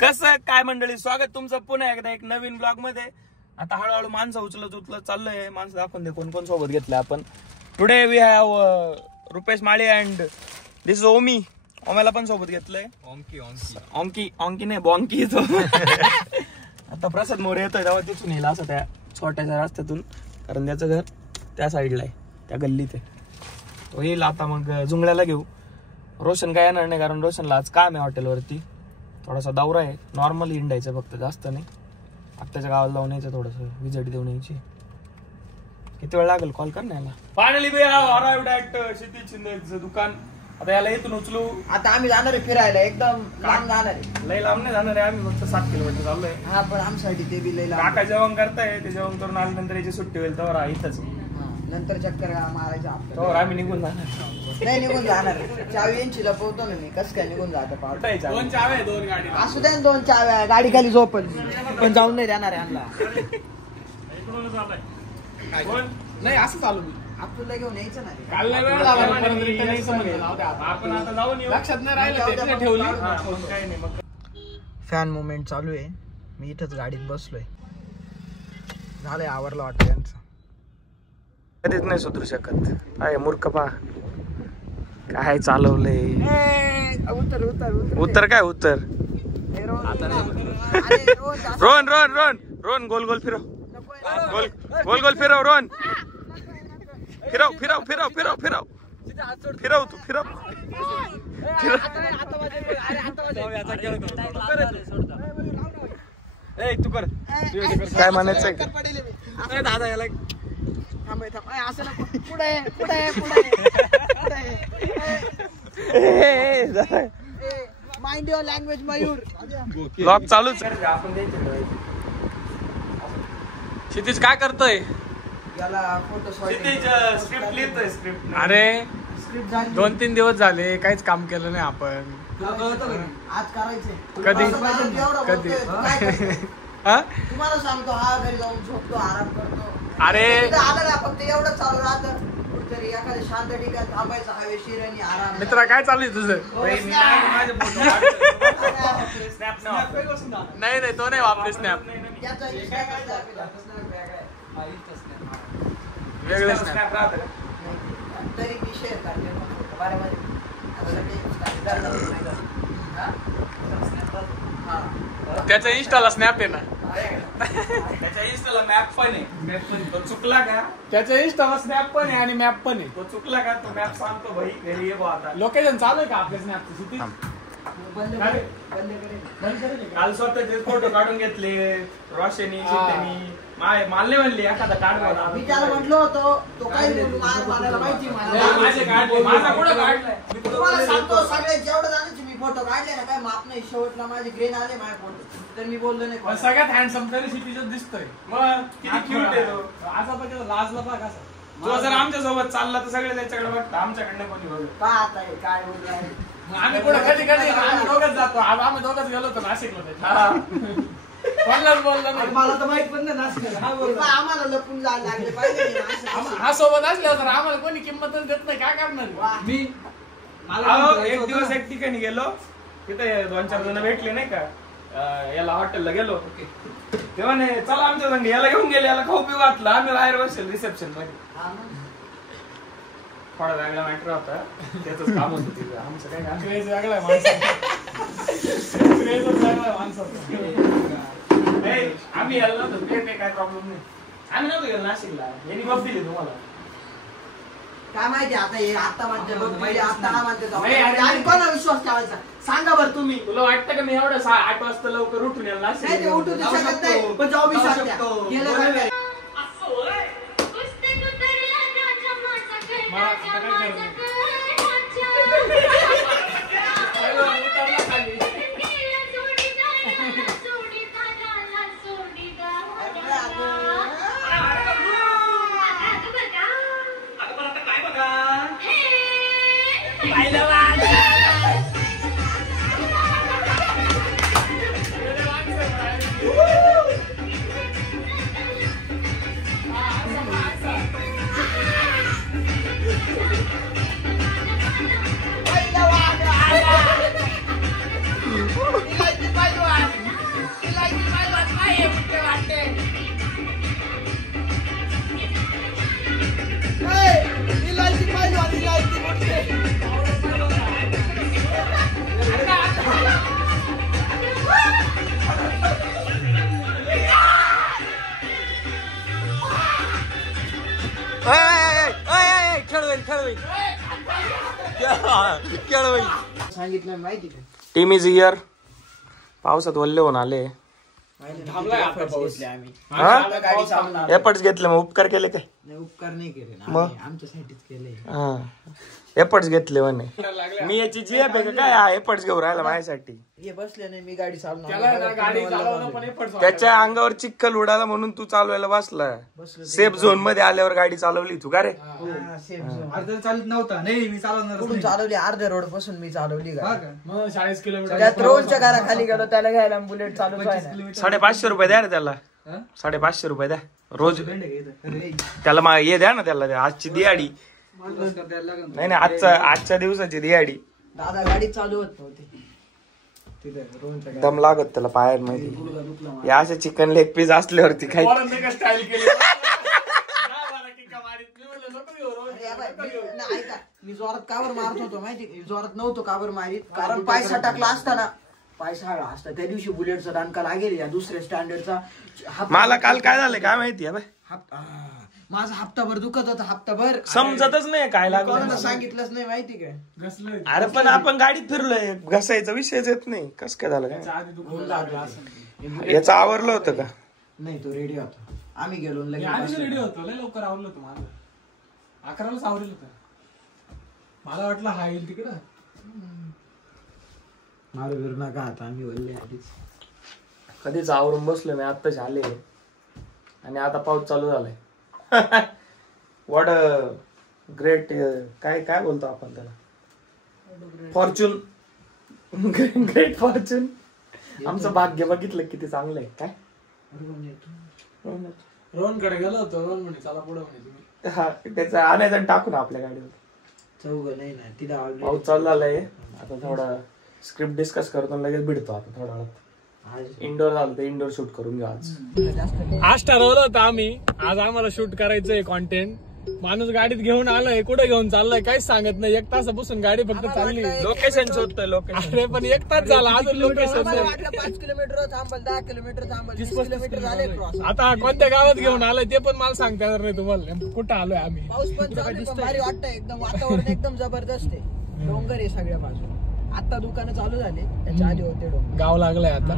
कसं काय मंडळी, स्वागत तुमचं पुन्हा एकदा एक नवीन ब्लॉग मध्ये. आता हळूहळू माणसं उचलत चाललंय. माणसं दाखवून दे कोण कोण सोबत घेतलं आपण. Today we have Rupesh Mali and this is Omi. ओम्याला पण सोबत घेतलंय. ऑंकी नाही बॉंकी तो. आता प्रसाद मोरे येतोय तेव्हा तिथून येईल असं त्या छोट्याशा रस्त्यातून, कारण त्याचं घर त्या साईडला आहे, त्या गल्लीत आहे. तो येईल आता. मग जुंगळ्याला घेऊ. रोशन काय येणार नाही, कारण रोशनला आज काम आहे हॉटेलवरती. थोडासा दौरा आहे. नॉर्मल हिंडायचं फक्त, जास्त नाही. आत्ताच्या गावाला जाऊन यायचं, थोडंसं विजिट देऊन यायची. किती वेळ लागेल कॉल कर ना याला. फायनली वी हॅव अराइव्हड ॲट क्षितिज शिंदेचं दुकान. आता याला इथून उचलू. आता आम्ही जाणार आहे फिरायला, एकदम लांब जाणार आहे. लई लांब नाही जाणार आहे आम्ही, फक्त 7 किलोमीटर चाललोय. हा, पण आमच्यासाठी ते बी लई लांब. काका जेवण करताय, ते जेवण करून आल्यानंतर याची सुट्टी होईल, तर इथंच नंतर चक्कर मारायचं आपल्याला. तर आम्ही निघून जाणार. नाही निघून जाणार. चावी यांची लपवतो ना मी. कसं काय निघून जातं पावट. 2 चाव्या 2 गाडी असू द्या 2 चाव्या, गाडी खाली झोपल, पण जाऊन नाही देणार आहे आणला. नाही असं चालू मी आपल्याला घेऊन यायचं ना. आपण आता जाऊन येऊ. लक्षात नाही राहिलं ठेवली. फॅन मुवमेंट चालू आहे. मी इथंच गाडीत बसलोय. झालंय, आवरलं वाटतं यांचं. कधीच नाही सुधरू शकत. आहे मूर्ख पा काय चालवलंय. उत्तर काय उत्तर. रोन रोन रोन रोन गोल गोल फिरव. गोल गोल गोल फिरव रोन. फिरव फिरव फिरव फिरव फिरव फिरव तू फिरव तू कर. काय म्हणायचंय दादा याला. Mind your language Mayur. Blog चालूच. क्षितिज काय करतोय. स्क्रिप्ट लिहितोय. स्क्रिप्ट. अरे 2-3 दिवस झाले काहीच काम केलं नाही आपण. आज करायचंय. कधी तुम्हाला सांगतो, हा घरी जाऊन झोपतो, आराम करतो. अरे आलं ना, फक्त एवढं चालू राहतं. कुठतरी एखाद्या शांत ठिकाणी थांबायचं, हवेशीर आणि आराम. मित्रा काय चालू आहे तुझं. नाही नाही तो नाही वापरे स्नॅप. वेगळे स्नॅप राहतं तरी मी शेअर करते. त्याच्या इंस्टाला स्नॅप आहे ना. त्याच्या इंस्टाला मॅप पण आहे. तो चुकला का. त्याच्या इंस्टाला स्नॅप पण आहे आणि मॅप पण आहे. तो चुकला का, तो मॅप सांगतो भाई घरी ये बा. आता लोकेशन चालू आहे का आपल्या स्नॅपची. काल स्वतःचे फोटो काढून घेतले. रोशनी माल नाही म्हणली एखादा काढ. मी त्याला म्हटलं होतं, तो काही मला माहिती. तुम्हाला सांगतो, सगळे जेवढं जाण्याचे मी फोटो काढले ना, काय माप नाही. शेवटला माझे ग्रेन आले माझे फोटो, तर मी बोललो नाही. सगळ्यात हँडसम तरी क्षितिजच दिसतोय. मग किती क्यूट आहे तो. असा बघा लाजला बघ कसा. तो जर आमच्या सोबत चालला तर सगळे त्याच्याकडे बघतात, आमच्याकडनं कोणी बघत. काय आता काय बोलतो. आम्ही पुढे कधी कधी आम्ही दोघच जातो. आज आम्ही दोघच गेलो होतो नाशिकला. कोणालाच बोलला नाही. मला तर माहित पण नाही नाशिक. आम्हाला लपून जायला लागले पाहिजे. हा सोबत असल्यावर तर आम्हाला कोणी किंमतच देत नाही. काय करणार. मी एक दिवस एक ठिकाणी गेलो, तिथे 2-4 जण भेटले नाही का, याला हॉटेलला गेलो. तेव्हा नाही चला आमच्या संग, याला घेऊन गेले. याला खाऊ पिऊ घातलं. आम्ही बाहेर बसेल रिसेप्शन मध्ये. थोडा वेगळा मॅटर होता, त्याच काम होतं तिथं. आमचं काय काम क्रेज वेगळा आहे आम्ही यायला नव्हतो. काय प्रॉब्लेम नाही. आम्ही नव्हतो गेलो नाशिकला. यांनी बफ दिली तुम्हाला. काय माहिती आता हे आता म्हणते बघ, आता हा म्हणते. आणि कोणा विश्वास ठेवायचा सांगा बरं तुम्ही. तुला वाटतं का मी एवढं 8 वाजता लवकर उठून यायला नाशिक. नाही, ते उठू शकत नाही, पण जाऊ बी शकतो. सांगितलं माहिती का टीम इज हिअर. पावसात वल्ले होऊन आले. एफर्ट्स घेतले मग उपकार केले काय? नाही उपकार नाही केले ना, मग? आमच्यासाठीच केले. एफर्ट्स घेतले म्हणे. मी याची जीएफ आहे का काय? एफर्ट्स घेऊन राहिला माझ्यासाठी. हे बसले नाही, मी गाडी चालवणार. त्याच्या अंगावर चिखल उडाला म्हणून तू चालवायला बसला. सेफ झोन मध्ये आल्यावर गाडी चालवली तू का रे? चालत नव्हता. नाही मी चालवणार. कुठून चालवली? अर्ध्या रोड पासून मी चालवली गाडी. 40 किलोमीटर. त्यात रोडच्या घराखाली गेलो, त्याला घ्यायला बुलेट चालू आहे. 550 रुपये द्या ना त्याला. 550 रुपये द्या रोज. त्याला हे द्या ना त्याला. आजची दिहाडी नाही आजच्या दिवसाची दिहाडी. दादा गाडी चालू होत नव्हती. दम लागत त्याला पायामध्ये. या असे चिकन लेग पीस असल्यावरती काही मी जोरात कावर मारत होतो माहिती? जोरात नव्हतो कावर मारीत, कारण पैसा टाकला असताना पैसा हळा असता. त्या दिवशी बुलेटचा दानका लागेल या दुसऱ्या स्टँडर्डचा. मला काल काय झालं काय माहिती? माझा हप्ताभर दुखत होता. हप्ताभर समजतच नाही काय लागलं. सांगितलंच नाही माहिती काय? अरे पण आपण गाडीत फिरलोय, घसायचा विषयच येत नाही. कस काय झालं काय? याचं आवरलं होतं का? नाही तो रेडी होता. आम्ही गेलो लगेच रेडी होतो. लवकर आवरलं होतं माझं. 11लाच आवरलं होतं. मला वाटलं हा येईल तिकडं. मारू बिरू नका आता, आम्ही बोलले आधीच. कधीच आवरून बसलो मी, आत्ताच आले आणि आता पाऊस चालू झालाय. व्हॉट ग्रेट काय काय बोलतो आपण त्याला? फॉर्च्यून. Great Fortune. आमचं भाग्य बघितलं किती चांगलं आहे. काय रोहन कडे गेलो होतो. रोहन म्हणे चला पुढे म्हणे तुम्ही. हा त्याचं आणायचं टाकून आपल्या गाडीवर. चौघ नाही ना तिथं पाऊस चालू झालाय. आता थोडा स्क्रिप्ट डिस्कस करतो लगेच भिडतो आता थोडा वेळात. इंडोर झालं तर इंडोर शूट करून घेऊ आज. आज ठरवलं होतं आम्ही, आज आम्हाला शूट करायचंय कॉन्टेंट. माणूस गाडीत घेऊन आलाय, कुठे घेऊन चाललाय काहीच सांगत नाही. 1 तासापासून गाडी फक्त चालली. लोकेशन शोधतोय लोकेशन. अरे पण 1 तास झाला अजून लोकेशन. 5 किलोमीटर थांबल, 10 किलोमीटर थांबल, 20 किलोमीटर झाले क्रॉस. आता कोणत्या गावात घेऊन आलोय ते पण मला सांगता येणार नाही तुम्हाला. कुठं आलोय आम्ही? पाऊस पण चालू आहे, भारी वाटतंय एकदम. वातावरण एकदम जबरदस्त आहे. डोंगर आहे सगळ्या बाजूला. आता दुकानं चालू झाले, त्याच्या आधी होते डोंगर. गाव लागलंय आता.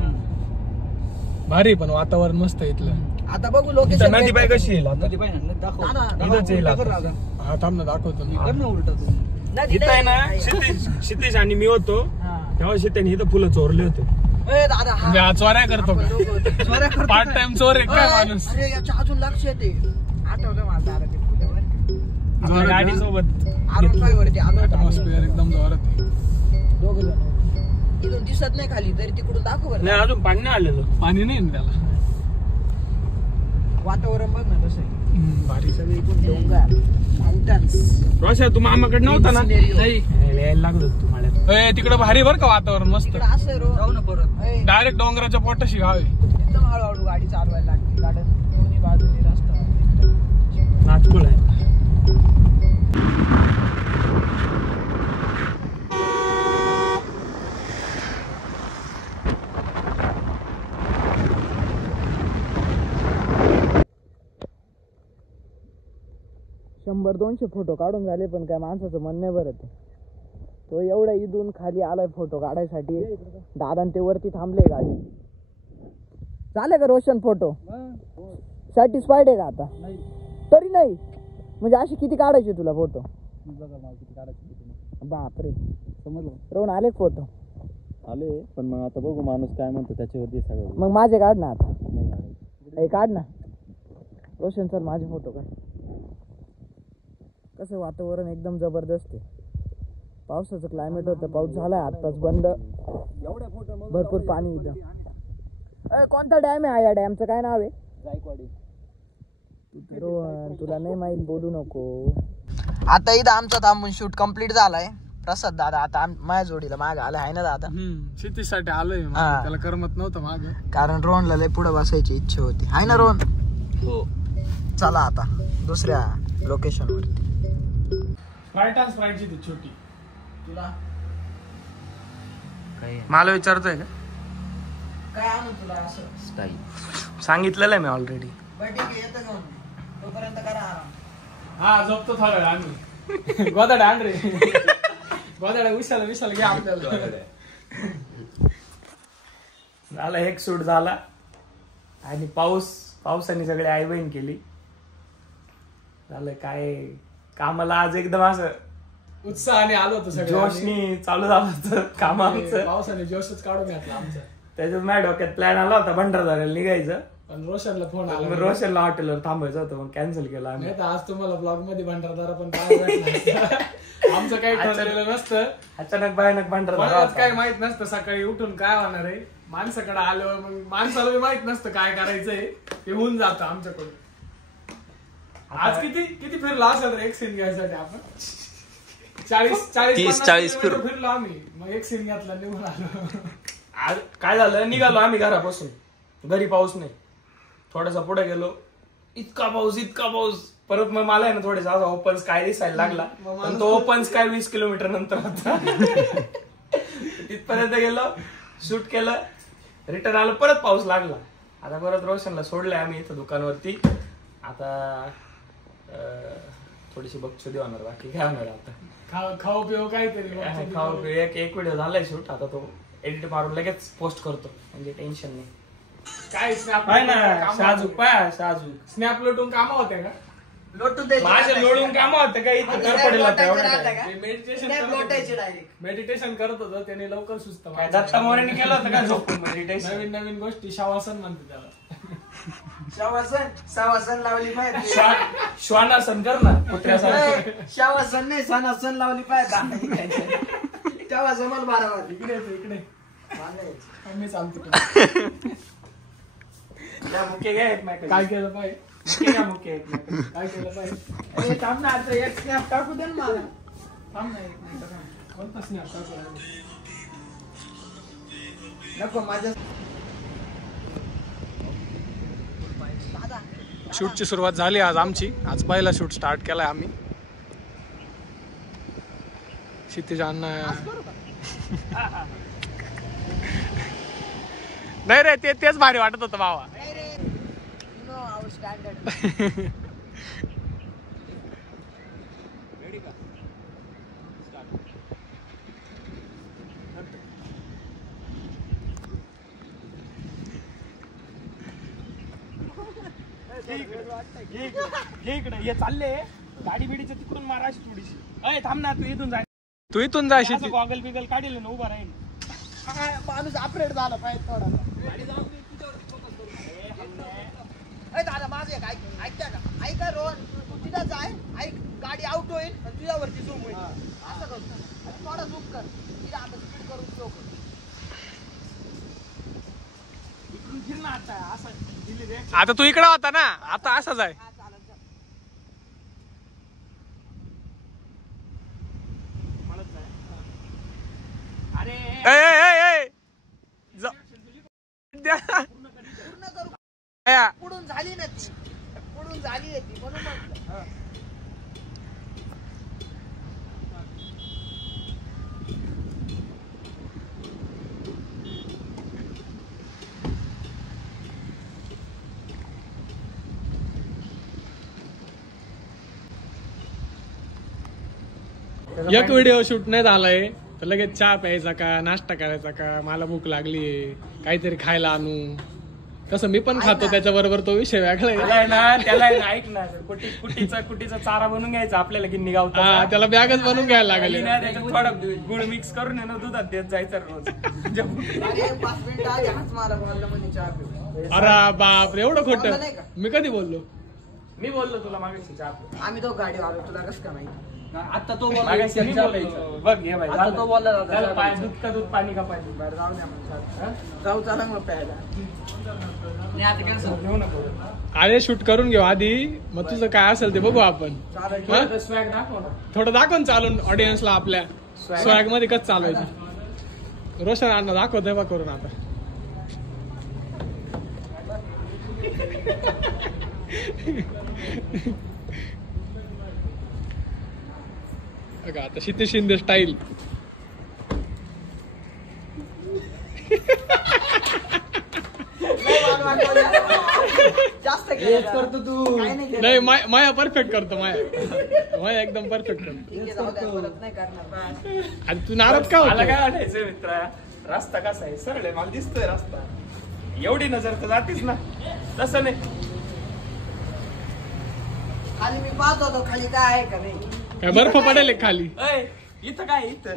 भारी पण वातावरण मस्त आहे इथलं. आता बघू लोकेशन. नदी पाय कशी येईल आता? इथंच येईल आता. हा थांब ना दाखवतो. इथं आहे ना क्षितिज आणि मी होतो तेव्हा शेताने इथं फुलं चोरले होते. दादा म्हणजे हा चोऱ्या करतो का? पार्ट टाइम चोर आहे काय माणूस? अरे याच्या अजून लक्ष येते. आठवलं मला दादा ते फुल्यावर गाडी सोबत वरती आलो होतो. ॲटमॉस्फिअर एकदम जोरात आहे. दोघ जण इथून दिसत नाही खाली, तरी तिकडून दाखव बरं. नाही अजून पाणी नाही आलेलं. पाणी नाही ना त्याला. वातावरण बघ ना कसं आहे. भारी. सगळीकडून डोंगर, माउंटन्स. रोशा तू मामाकडे नव्हता ना? नाही यायला लागत होत तू माझ्या. तिकडे भारी बरं का वातावरण मस्त. असं आहे जाऊ ना परत. डायरेक्ट डोंगराच्या पोटाशी गाव आहे. एकदम हळूहळू गाडी चालवायला लागते. गाड्या दोन्ही बाजूने रस्ता नाटकुळ आहे. शंभर 200 फोटो काढून झाले, पण काय माणसाचं मन नाही भरत. तो एवढ्या इथून खाली आलाय फोटो काढायसाठी. दादा ते वरती थांबले गाडी. झाले का रोशन फोटो? सॅटिस्फाईड आहे का आता? तरी नाही म्हणजे अशी किती काढायचे तुला फोटो? बापरे समजलं. रोहन आले फोटो? आले पण मग आता बघू माणूस काय म्हणतो त्याच्यावरती सगळं. मग माझे काढ ना आता. नाही काढ ना रोशन सर माझे फोटो काढ. कसं वातावरण एकदम जबरदस्त आहे. पावसाचं क्लायमेट होतं. पाऊस झालाय आत्ताच बंद. भरपूर पाणी इथं. कोणता डॅम आहे? या डॅमचं काय नाव आहे? रोहन तुला नाही माहित, बोलू नको. आता इथं आमचा थांबून शूट कम्प्लीट झालाय. प्रसाद दादा आता माझ्या जोडीला माग आला आहे ना दादा? शेतीसाठी आलोय. त्याला करमत नव्हतं माग, कारण रोहनला लय पुढे बसायची इच्छा होती. आहे ना रोहन? हो. चला आता दुसऱ्या लोकेशन वरती. स्प्राईटची ती छोटी. तुला मला विचारतोय का काय आणू तुला? असं स्टाईल सांगितलेलं आहे मी ऑलरेडी. बरं ठीक आहे, येतो घेऊन. तोपर्यंत करा आराम. हा झोपतो थोडा वेळ आम्ही. गोदाडे आण रे. गोदाडे विशाल घ्या आपल्याला. झाला एक शूट झाला आणि पावसाने सगळे आई बहीण केली. झालं काय कामाला आज एकदम असं उत्साहाने आलो होतो सगळं. जोशनी चालू झालं होतं काम आमचं. पावसाने जोशच काढून घातला आमचा. त्याच्यात माझ्या डोक्यात प्लॅन आला होता भंडारदऱ्याला निघायचं. पण रोशनला फोन आला. मग रोशनला हॉटेलवर थांबायचं होतं मग कॅन्सल केलं आम्ही. नाही तर आज तुम्हाला ब्लॉग मध्ये भंडारदारा पण पाहायला भेटला. आमचं काही ठरलेलं नसतं. अचानक भयानक भंडारदरा मलाच काही माहित नसतं सकाळी उठून काय होणार आहे. माणसाकडे आलो मग माणसाला बी माहित नसतं काय करायचंय. ते होऊन जातं आमच्याकडून. आज किती फिरलो असेल तर एक सीन घ्यायसाठी आपण 40 फिरलो आम्ही. मग एक सीन घातला निघून आलो. आज काय झालं निघालो आम्ही घरापासून. घरी पाऊस नाही. थोडासा पुढे गेलो इतका पाऊस. परत मग मला आहे ना थोडासा ओपन स्काय दिसायला लागला. पण तो ओपन स्काय 20 किलोमीटर नंतर होता. तिथपर्यंत गेलो शूट केलं रिटर्न आलो परत पाऊस लागला. आता परत रोशनला सोडलंय आम्ही इथं दुकानवरती. आता थोडीशी बक्षुदी होणार बाकी काय होणार. आता खाऊ पिऊ काहीतरी खाऊ पिऊ एक व्हिडिओ झालाय शूट. आता तो एडिट मारून लगेच पोस्ट करतो म्हणजे टेन्शन नाही. काय स्नॅप शाजूक स्नॅप लोटून कामा होत्या का. माझ्या लोडून काम होतं का इथं तर पडेल मेडिटेशन करत होतं त्याने लवकर सुचत. दत्ता मोरेने केलं होतं का झोपून मेडिटेशन. नवीन गोष्टी शवासन म्हणते त्याला. शवासन लावली पाहिजे. श्वानासन कर ना कुत्र्यासाठी. शवासन नाही सणासन लावली पाहिजे. तेव्हा जमल बारावर. इकडे मी सांगतो मुख्य काय केलं पाहिजे. काय केलं पाहिजे. थांब ना आता एक स्नॅप टाकू दे ना मला. थांब ना एक मिनिट. कोणता स्नॅप टाकू नको माझ्या. शूटची सुरुवात झाली आज आमची. आज पहिला शूट स्टार्ट केलाय आम्ही. क्षितिज अण्णा नाही रे तेच भारी वाटत होतं भावा. इकडे हे चालले गाडी बिडीचं तिकडून मारायची थोडीशी. अय थांब ना तू इथून जायची. गॉगल बिगल काढेल ना उभा राहील. माणूस अपरेट झाला पाहिजे थोडा. दादा माझं ऐकत्या का. ऐका रोहन तू तिथं जाय. ऐक गाडी आउट होईल आणि तुझ्यावरती झूम होईल. असं करतो थोडा झूम कर. तिला आता स्पीड करून शो कर. इकडून फिर ना आता असं दिली रे. आता तू इकडे होता ना आता असाच आहे. पुढून झाली ना ती. पुढून झाली आहे ती म्हणून म्हटलं. एक व्हिडिओ शूट नाही झालाय तर लगेच चहा प्यायचा का नाश्ता करायचा का. मला भूक लागली काहीतरी खायला आणू. तसं मी पण खातो त्याच्याबरोबर तो विषय वेगळा त्याला ऐक ना कुटीचा चारा बनवून घ्यायचा आपल्याला गिन्नी गावता. त्याला बॅगच बनवून घ्यायला लागेल. त्याच्यात थोडा गुळ मिक्स करून ना दुधात देत जायचं रोज. अरे बाप एवढं खोटं. मी कधी बोललो. मी बोललो तुला मागायची चहा. आम्ही तो गाडी आलो तुला कसं काय माहिती. आता तो बघ घे भाई. आता तो बोलला दूध का दूध पाणी का पाणी. जाऊ चला मग प्यायला. अरे शूट करून घेऊ आधी मग तुझं काय असेल ते बघू आपण. स्वॅग दाखव ना. थोडं दाखवून चालून ऑडियन्सला आपल्या स्वॅग मध्ये कसं चालवायचं. रोशन अण्णा दाखवतोय बा करून आता. आता क्षितिज शिंदे स्टाईल. जास्त करतो तू काय नाही केलं. नाही माया परफेक्ट करतो माया एकदम परफेक्ट करतो. ठीक आहे, जाऊ द्या, परत नाही करणार बस. आणि तू नाराज का मला होतो? काय वाटायचं मित्रा रस्ता कसा आहे सरळ आहे मला दिसतोय रस्ता एवढी नजर तर जातीच ना तसं नाही खाली मी पाहत होतो खाली काय आहे का नाही. काय बर्फ पडेल खाली? अय, इथं काय इथं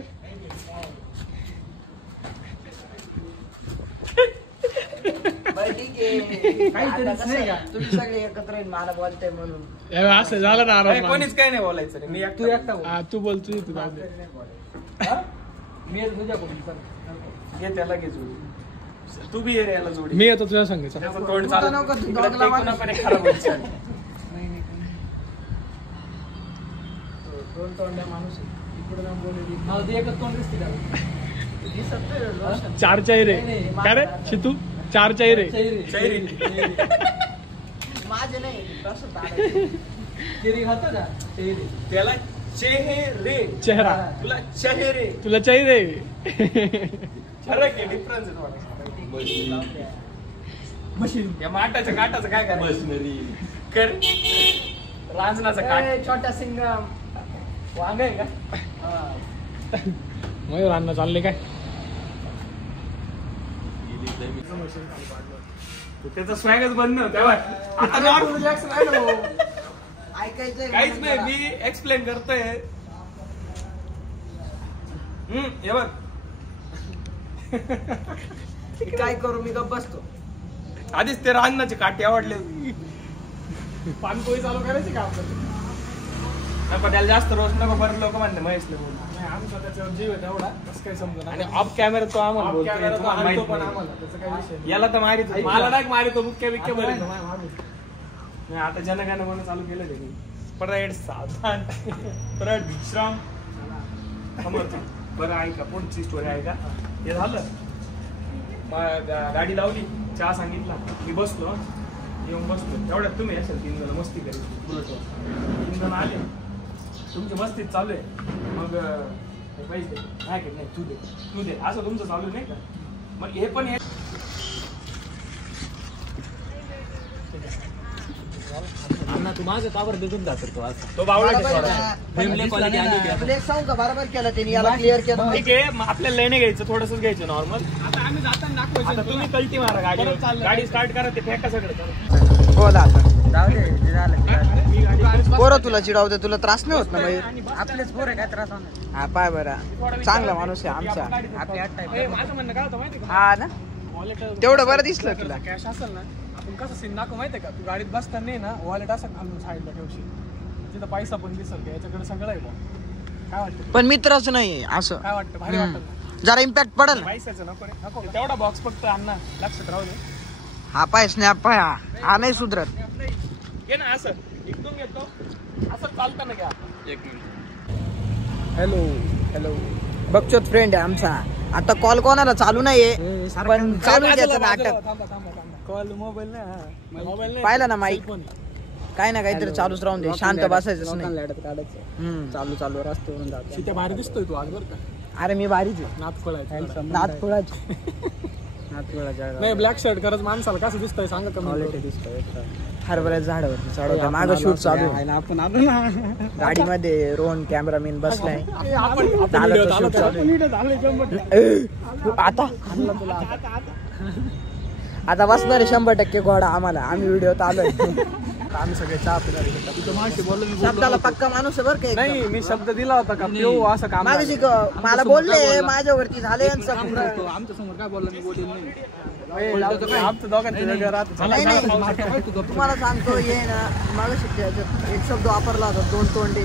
बरं ठीक आहे. आता कसं, तुम्ही सगळे एकत्र येऊन मला बोलताय म्हणून. यावेळी असं झालं ना अय, आराम. कोणीच काही नाही बोलायचं रे. मी तू एकटा बोल. तू बोल तू जाऊ दे. मी घे त्याला घे जोडी तू बी ये रे याला जोडी मी येतो तुझ्या सांगायचं. त्याचं तोंड तू चालत नको, तू इकडं दोघांना टेकून आपण एक खराब होईल चालेल. दोन तोंड्या माणूस आहे. इकडं जाऊन बोलू. एकच तोंड दिसते दिसत नाही रे, रोशन. चार चेहरे काय रे शितू? चार चेहरे. चैरी माझे नाही तसं चालायचं. चिरी खातो का चिरी त्याला चेहरे चेहरा तुला चेहरे तुला चेहरे. फरक आहे डिफरन्स आहे थोडा या माठाच्या काटाचं काय करायचं कर रांजणाचं काट ए, छोटा सिंगम. वांग आहे का मयूर अण्णा चालले काय? त्याचा स्वॅगच बंद नव्हता आता normal relax राहिलो. ऐकायचंय का काहीच नाही जरा? मी एक्सप्लेन करतोय हे बघ मी काय करू, मी गप्प बसतो. आधीच ते रांजणाचे काटे आवडले पानपोळी चालू करायची का आपल्याला? नको त्याला जास्त रोज नको बरेच लोक म्हणते महेशला बोल नाही आमचा त्याच्यावर जीव आहे तेवढा कसं काय समजा. आणि ऑफ कॅमेरा तो आम्हाला बोलतोय तुम्हाला माहित पण नाही. आम्हाला त्याचा काही विषय नाही. याला तर मारित होती. मला नाही मारितो मुख्य विख्य भरेल नाही, आता जनगानं म्हणून चालू केलं त्यांनी परत सावधान परत विश्राम समोरचं. बरं ऐका पुढची स्टोरी ऐका हे झालं मग गाडी लावली चहा सांगितला मी बसलो येऊन बसलो तेवढ्यात तुम्ही असेल 3 जण मस्ती करी बुलेटवर 3 जण आले तुमची मस्तीत चालू आहे मग हे पैसे नाही नाही तू दे असं तुमचं चालू आहे नाही का मग हे पण अण्णा तू माझं कावर देऊन जातो तो आज तो बावळा बरोबर आहे. आहे. फेमले क्वालिटी आली का? तुला एक सांगू का, बरोबर केलं त्यांनी, याला क्लिअर केलं. ठीक आहे मग आपल्याला लेणे घ्यायचं थोडंसंच घ्यायचं नॉर्मल आता आम्ही जाताना आता दाखवायचं तुम्ही कल्टी मारा गाडी परत चाललं. गाडी स्टार्ट करा ते फेका सगळं बोला आता. जाऊ दे जे झालं मी गाडी पोरं तुला चिडावते, तुला त्रास नाही होत ना मयूर? आपलेच पोर काय त्रास होणार. हा पाय बरं, चांगला माणूस आहे आमचा. आपली आठ टाईप ए, माझं म्हणणं काय होतं माहिती का? हा ना, वॉलेट तेवढं बरं दिसलं तुला. कॅश असेल ना आपण कसं सीन दाखव माहितीये का? तू गाडीत बसताना ना वॉलेट असं घालून साईडला ठेवशील तिथं पैसा पण दिसेल का याच्याकडे सगळं आहे बा. काय वाटतं पण मित्रच नाही असं, काय वाटतं भारी वाटतं ना? जरा इम्पॅक्ट पडेल ना. पैशाचं नको रे नको तेवढा बॉक्स फक्त अण्णा लक्षात राहू दे हा पाय स्नॅप पाय, हा नाही सुधरत. घे ना असं इकडून घेतो असं चालतं घ्या हॅलो हॅलो, बघचोत फ्रेंड आहे आमचा. आता कॉल कोणाला चालू नाहीये पण चालू आहे त्याचं नाटक. कॉल मोबाईल नाही मोबाईल नाही पाहिलं ना माईक, काय ना काहीतरी चालूच राहून दे, शांत बसायचंच नाही. चालू चालू रस्त्यावरून जातो. तिथे बाहेर दिसतोय तू आज बरं का? अरे मी भारीच आहे, नात खोळायचं नाथपुराची. नाही ब्लॅक शर्ट करत माणसाला कसं दिसतंय सांगा कमी हरभऱ्याच्या झाडावरती चढवतो, मागं शूट चालू आहे. आपण आलो ना गाडीमध्ये रोहन कॅमेरामॅन बसलाय. आपण झालं video तर झालं shoot तर चालू आहे. video झालं 100%. ए, आता आता बसणार आहे 100% घोडा आम्हाला. आम्ही व्हिडिओत आलोय. आम्ही सगळे चहा पिणार तिथं माहिती बोललो मी शब्दाला पक्का माणूस आहे बरं का एकदम. नाही मी शब्द दिला होता का पिऊ असं काम मागाशी मला बोलले माझ्यावरती झाले यांचं पूर्ण. आमच्या समोर काय बोलला मी बोलेल नाही आमचं दोघांचं वेगळं राहतं. नाही नाही, तुम्हाला सांगतो ये ना, मागाशी एक शब्द वापरला होता 2 तोंडे.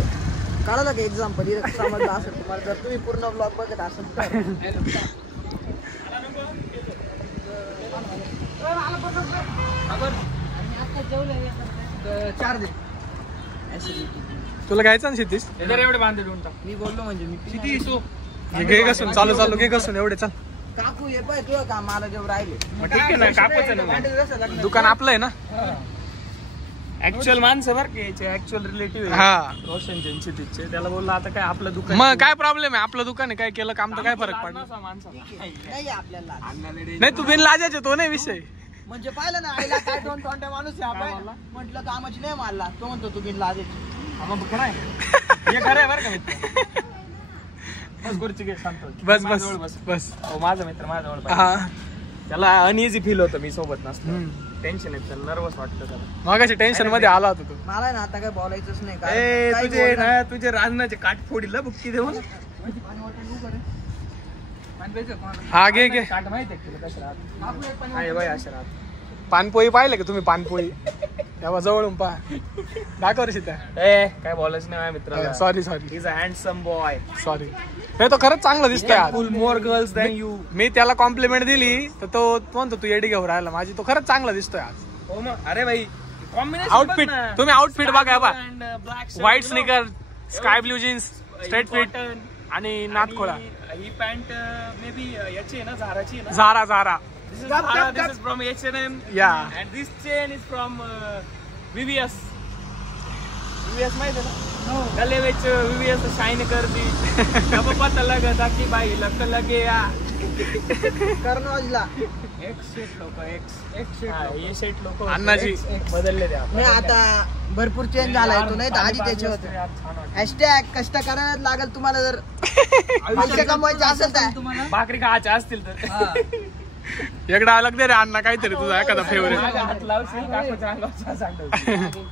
कळलं का एक्झाम्पल समजलं असेल तुम्हाला जर तुम्ही पूर्ण ब्लॉग बघत असेल तर. तुला घ्यायचं ना क्षितिज एवढे बांधे देऊन टाक मी बोललो म्हणजे मी किती इशू घे कसून चालू घे कसून एवढे चाल काकू ये पाय तुझं काम मला जेव्हा राहिले. मग ठीक आहे ना कापूच ना मग. दुकान आपलं आहे ना. ऍक्च्युअल माणसं बरं की याचे ऍक्च्युअल रिलेटिव्ह हा. रोशन त्यांची तिचे त्याला बोलला आता काय आपलं दुकान मग काय प्रॉब्लेम आहे आपलं दुकान आहे काय केलं काम तर काय फरक पडणार माणसा नाही आपल्याला नाही तू बिन लाजायचे तो नाही विषय म्हणजे पाहिलं ना आईला काय दोन तोंड्या माणूस आहे आपण म्हटलं कामाची नाही मारला तो म्हणतो तू बिन लाजायची मग खरं आहे हे खरं आहे बरं का मित्र बस खुर्ची घे सांगतो बस बस माझ्याजवळ बस बस हो माझा मित्र माझ्याजवळ पाहिजे. हा त्याला अनइझी फील होतं मी सोबत नसतो टेन्शन येतं नर्वस वाटतं त्याला मगाशी टेन्शन मध्ये आला होता तू मला ना आता काय बोलायचंच नाही ए काय तुझे ना तुझे राजनाचे काठ फोडीला बुक्की देऊन हा घे घे काठ माहिती आहे तुला कसं राहत आहे बाई अशा राहत पानपोळी पाहिले का तुम्ही पानपोळी तेव्हा जवळून पहा दाखव रे सीता ए काय बोलायचं नाही माझ्या मित्राला sorry sorry is a handsome boy sorry हे तो खरंच चांगला दिसतोय आज. Full more girls than you मी त्याला कॉम्प्लिमेंट दिली तर तो म्हणतो तू एडी घेऊन राहिला माझी तो खरंच चांगला दिसतोय आज हो मग अरे भाई कॉम्बिनेशन आउटफिट तुम्ही आउटफिट बघा बा white sneaker sky blue jeans straight fit आणि नातखोळा ही पॅन्ट मे बी याची आहे ना झाराची आहे ना झारा झारा This is Zara, this is from H&M. Yeah. And this chain is from VVS. VVS माहिती आहे ना? गले ਵਿੱਚ VVS शाइन करती. जब पता लगा था कि भाई लग लगे या. कर्नवाजला एक सेट लोक ये सेट लोक अण्णाजी. बदलले ते नाही आता भरपूर चेंज झालाय तो नाही तर आधी त्याचे होते हॅशटॅग कष्ट करायला लागेल तुम्हाला जर पैसे कमवायचे असेल तर भाकरी खायच्या असतील तर एकदा अलग दे रे अण्णा काहीतरी तुझा एखादा फेवरेट माझ्या हात लावशील काकूच्या अंगावर सांगतो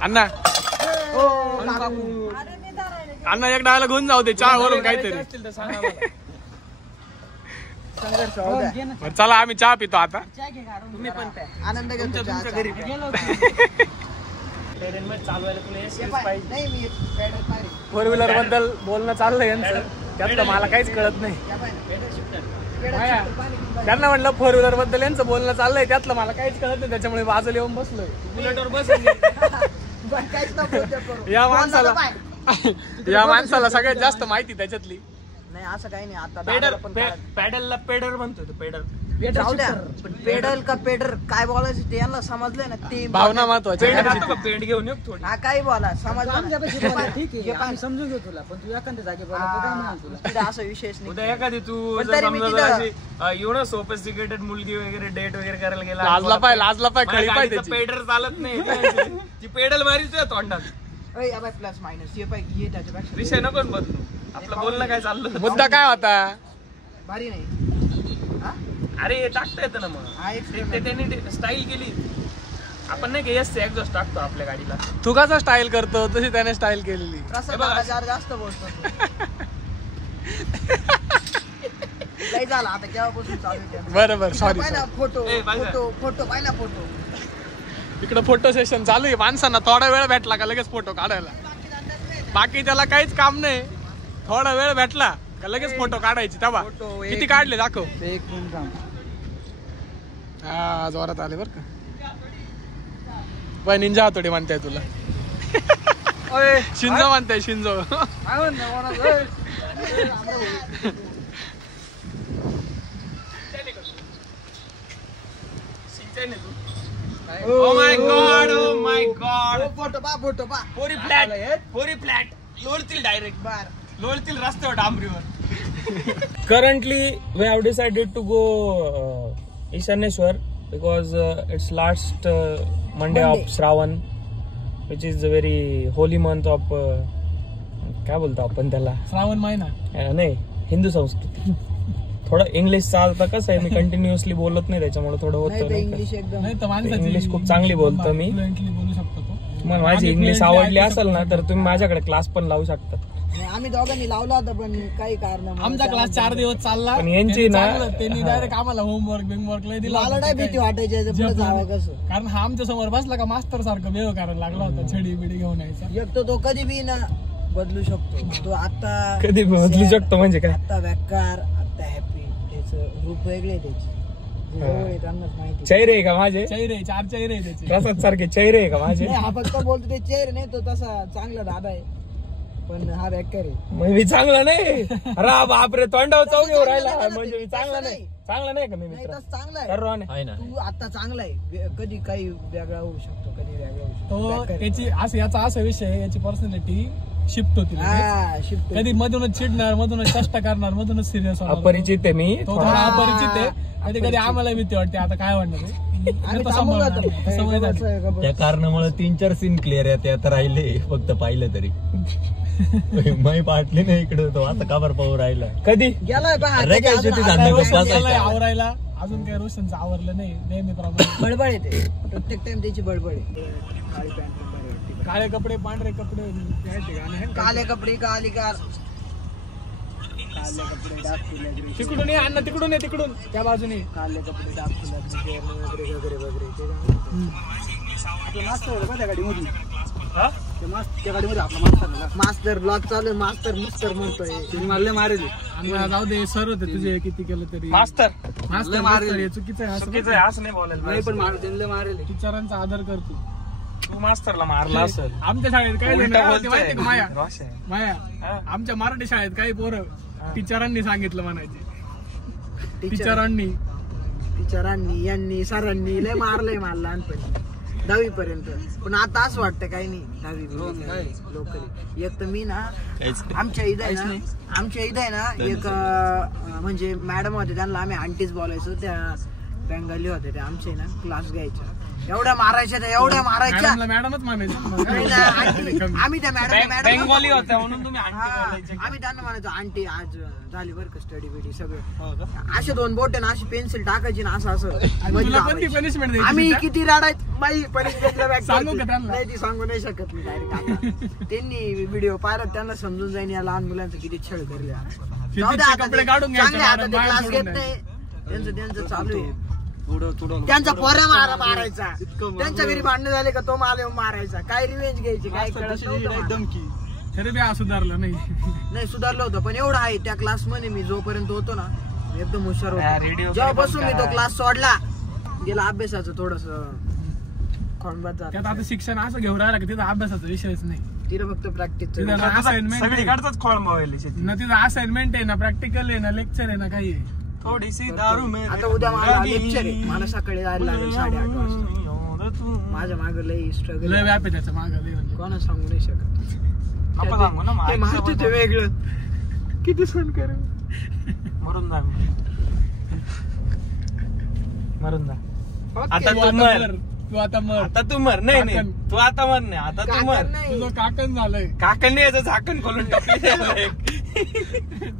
अण्णा अण्णा एकदा आला घेऊन जाऊ दे चहा वरून काहीतरी असतील तर सांगा मला. संघर्ष होऊ द्या. बरं, चला आम्ही चहा पितो आता तुम्ही पण प्या. आनंद घेतो तुमच्या चहाचा. घरी प्या. ट्रेन मध्ये चालवायला तुला एसटीच पाहिजे नाही मी पॅडल मारी. फोर व्हीलर बद्दल बोलणं चाललंय यांचं त्यातलं मला काहीच कळत नाही या पाय. माया, त्यांना म्हटलं फोर व्हीलर बद्दल यांचं बोलणं चाललंय त्यातलं मला काहीच कळत नाही त्याच्यामुळे बाजूला येऊन बसलोय बुलेटवर बसून पण काहीच नको उद्या करू. या फोन माणसाला नका पाय. या माणसाला सगळ्यात जास्त माहिती त्याच्यातली नाही असं काही नाही आता पेडल दादाला पण काय- पॅडलला पेडर म्हणतो तो पेडर जाऊ द्या पण पेडल का पेडर काय बोलायचं ते यांना समजलंय ना ते भावना महत्वाची पेंड खातो का पेंड घेऊन येऊ थोडी हा काय बोला समजलं समजून घेऊ तुला पण तू एखाद्या जागी बोला तर काय म्हणाल तुला तिथे असा विशेष नाही उद्या एखादी तू पण जर तरी मी समजा तिथं- अशी येऊ ना सोफिस्टिकेटेड मुलगी वगैरे डेट वगैरे करायला गेला लाजला पाय खळी पाय त्याची पेडर चालत नाही ती पेडल मारी तुझ्या तोंडात अय, या बाय प्लस मायनस ये पाय ये त्याच्यापेक्षा विषय नको ना बदलू आपलं बोलणं काय चाललं मुद्दा काय होता भारी नाही हा? अरे हे टाकता येतं ना मग हा एक त्यांनी स्टाईल केली आपण नाही का येस एक्झॉस्ट टाकतो आपल्या गाडीला तू कसा स्टाईल करतो तशी त्याने स्टाईल केलेली कसं हे बघा. मला जरा जास्त बोलतो लय झाला आता केव्हापासून चालू आहे ते. बरोबर सॉरी पाहिला फोटो ए, बाय फोटो फोटो पाहिला फोटो इकडे फोटो सेशन चालू आहे माणसांना थोडा वेळ भेटला का लगेच फोटो काढायला बाकी त्याला काहीच काम नाही थोडा वेळ भेटला का लगेच फोटो काढायचे तेव्हा फोटो किती काढले दाखव एक मिनिट थांब. हा जोरात आले बर का बाय निंजा हातोडी म्हणताय तुला शिंजो म्हणताय Shinjo oh my God photo पा पोरी फ्लॅट लोळतील डायरेक्ट बार लोळतील रस्त्यावर डांबरीवर currently we have decided to go Ishaneshwar because it's last Monday of Shravan which is a very holy month of काय बोलतो आपण त्याला श्रावण महिना नाही हिंदू संस्कृती थोडं इंग्लिश चालतं कसं आहे मी कंटिन्युअसली बोलत नाही त्याच्यामुळे थोडं नाही होतं तर नाही का? इंग्लिश एकदम नाही तर माणसाची इंग्लिश खूप चांगली बोलतो मी बोलू शकतो तो तुम्हाला माझी इंग्लिश आवडली असेल ना तर तुम्ही माझ्याकडे क्लास पण लावू शकता नाही, आम्ही दोघांनी लावला होता पण काही कारण आमचा क्लास 4 दिवस चालला पण यांची ना त्यांनी डायरेक्ट आम्हाला होमवर्क बिमवर्क लय दिला मला नाही भीती वाटायची याचं पुढे जावं कसं कारण हा आमच्या समोर बसला का मास्तर सारखं बेव करायला लागला होता छडी बिडी घेऊन यायचा एक तर तो कधी बी ना बदलू शकतो तो आता कधी बदलू शकतो म्हणजे काय आता बेकार आता हॅपी त्याचं रूप वेगळे त्याची जवळ आहे, त्यांनाच माहिती चेहरे आहे का माझे चेहरे 4 चेहरे आहे त्याचे प्रसाद सारखे चेहरे आहे का माझे नाही, हा फक्त बोलतो ते चेहरे नाही तो तसा चांगला दादा आहे पण हा बेकार आहे मग मी चांगला नाही अरे बापरे तोंडावर चौक येऊ राहिला तसं म्हणजे मी चांगला नाही चांगला नाही का मी नाही मित्र तसं चांगला आहे सर्व आहे तू आता चांगला आहे कधी काही वेगळा होऊ शकतो कधी वेगळा होऊ शकतो तो बेकार आहे. त्याची असं याचा असा विषय आहे, याची पर्सनॅलिटी शिफ्ट होती लगेच. हा शिफ्ट कधी मधूनच चिडणार मधूनच चेष्टा करणार मधूनच सिरियस होणार अपरिचित आहे मी तो थोडा अपरिचित आहे कधी कधी आम्हाला भीती वाटते आता काय म्हणणार आम्ही थांबून जातो. त्या कारणामुळे 3-4 सीन क्लिअर आहेत आता राहिले फक्त पाहिलं तरी मै पाटली नाही इकडे तो आता काबर पाहू राहिला कधी गेलाय बा अरे काय शेती झालं बसायचं. आवरायला अजून काही रोशनचं आवरलं नाही नेहमीप्रमाणे बडबड येते प्रत्येक टाइम त्याची बडबड आहे. काळी पॅन्ट काळे कपडे पांढरे कपडे त्या ठिकाणी आहे का? काले कपडे काली कार काले कपडे डाक फुले तिकडून ये अण्णा तिकडून ये तिकडून त्या बाजूने काले कपडे डाक फुले वगैरे वगैरे वगैरे ते आपलं मास्तर होतं का त्या गाडीमध्ये त्या गाडीमध्ये आपला मास्तर ब्लॉक चालू आहे. मास्तर म्हणतोय तुम्ही मला मारेल अण्णा जाऊ दे सर होते तुझे किती केलं तरी मास्तर मास्तर हे चुकीचं आहे चुकीचं आहे असं नाही बोलायला नाही पण पाहिजे. त्यांना मारेल टीचरांचा आदर करतो तू मास्टरला मारला असेल आमच्या शाळेत काय उलटं झालं बोलतोय. माहितीये का माया रोशन. माया हा. आमच्या मराठी शाळेत काही पोरं टीचरांनी सांगितलं म्हणायचे टीचरांनी टीचरांनी यांनी सरांनी लय मारलंय मला लहानपणी 10वी पर्यंत. पण आता असं वाटतं काही नाही 10वी लोकली. एक तर मी ना आमच्या इथं आहे ना एक म्हणजे मॅडम होते त्यांना आम्ही आंटीच बोलायचो. त्या बेंगाली होत्या त्या आमच्या ना क्लास घ्यायच्या. एवढ्या मारायच्या मॅडमच म्हणायचे आम्ही त्या मॅडम बेंगोली होत्या म्हणून तुम्ही आंटी बोलायचे. आम्ही त्यांना म्हणायचो आंटी आज झाली बरं का स्टडी बिडी सगळं. असे 2 बोट ना अशी पेन्सिल टाकायची ना असं पनिशमेंट आम्ही किती रडायत बाई पनिशमेंट सांगू का त्यांना? नाही ती सांगू नाही शकत मी डायरेक्ट. त्यांनी व्हिडिओ पाहिला त्यांना समजून जाईन या लहान मुलांचं किती छळ करले. कपडे काढून क्लास घेत नाही त्यांचं चालू आहे. त्यांचा पोऱ्या मारायचा. त्यांच्या घरी भांडण झाले का तो मला येऊन मारायचा. काय रिवेंज घ्यायची काय धमकी तरी बी सुधारलं नाही सुधारलं होतं. पण एवढं आहे त्या क्लास मध्ये मी जोपर्यंत होतो ना एकदम हुशार होतो. जेव्हापासून मी तो क्लास सोडला गेला अभ्यासाचं थोडस खोंबात जात. त्यात आता शिक्षण असं घेऊन राहिला की तिथं अभ्यासाचा विषयच नाही. तिथं फक्त प्रॅक्टिस असाइनमेंट सगळीकडचाच खोळ मोबाईल ना तिथं असाइनमेंट आहे ना प्रॅक्टिकल आहे ना लेक्चर आहे ना काही आहे. थोडीशी दारू में आता उद्या मला लेक्चर आहे. मला सकाळी जायला लागेल 8:30 वाजता. माझ्या मागे लई स्ट्रगल लय व्याप आहे त्याच्या मागे कोणा सांगू नाही शकत. नको सांगू ना ते मारतो ते वेगळं किती सण करू मरून जा मरून जा. आता तू तू मर आता मर आता तू मर नाही नाही तू आता मर नाही आता तू मर. तुझं काकण झालंय काकण याचं झाकण खोलून टाकले.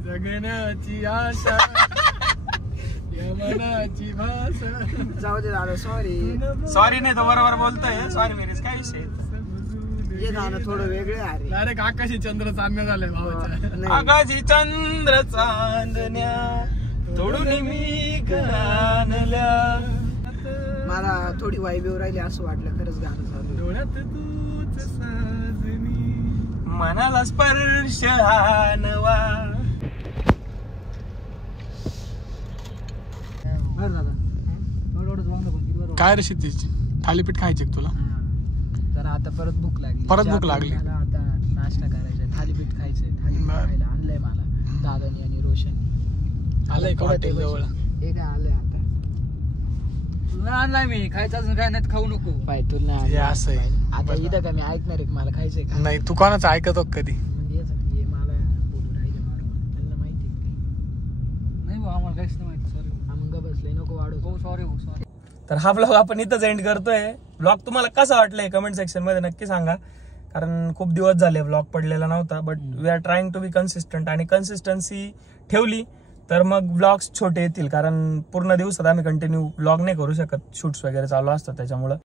जगण्याची आशा यमनाची भाषा. जाऊ दे दादा सॉरी. सॉरी नाही तर बरोबर बोलतोय. सॉरी मेरीज काय विषय. हे गाणं थोडं वेगळे अरे. डायरेक्ट आकाशी चंद्र चांदण्या झालंय भावाच्या. आकाशी चंद्र चांदण्या तोडून मी आणल्या. मला थोडी वाईब येऊ राहिली असं वाटलं. खरंच गाणं चालू डोळ्यात तूच साजनी मनाला स्पर्श हानवा. बरं दादा एवढंच वांग पण किती बरोबर. काय रे क्षितिज थालीपीठ खायचे तुला? जरा आता परत भूक लागली. परत भूक लागली. मला आता नाश्ता करायचा. थालीपीठ खायचंय. थालीपीठ खायला आणलंय मला दादानी आणि रोशन. आलंय का हॉटेल जवळ? हे काय आलंय आता. तुला आणलाय मी खायचं अजून काय नाही खाऊ नको. पाय तुला हे असं आहे. आता इथं का मी ऐकणार आहे मला खायचंय का नाही तू कोणाचं ऐकतो कधी? म्हणजे हे मला बोलून राहिले मारून त्यांना माहिती नाही भाऊ आम्हाला काहीच नाही माहिती. सॉरी मग बसले नको वाढू. हो सॉरी हो सॉरी. तर हा ब्लॉग आपण इथंच एंड करतोय. ब्लॉग तुम्हाला कसा वाटलाय कमेंट सेक्शन मध्ये नक्की सांगा. कारण खूप दिवस झाले ब्लॉग पडलेला नव्हता. But we are trying to be consistent. आणि कन्सिस्टन्सी ठेवली तर मग ब्लॉग्स छोटे येतील. कारण पूर्ण दिवसात आम्ही कंटिन्यू ब्लॉग नाही करू शकत. शूट्स वगैरे चालू असतात त्याच्यामुळे.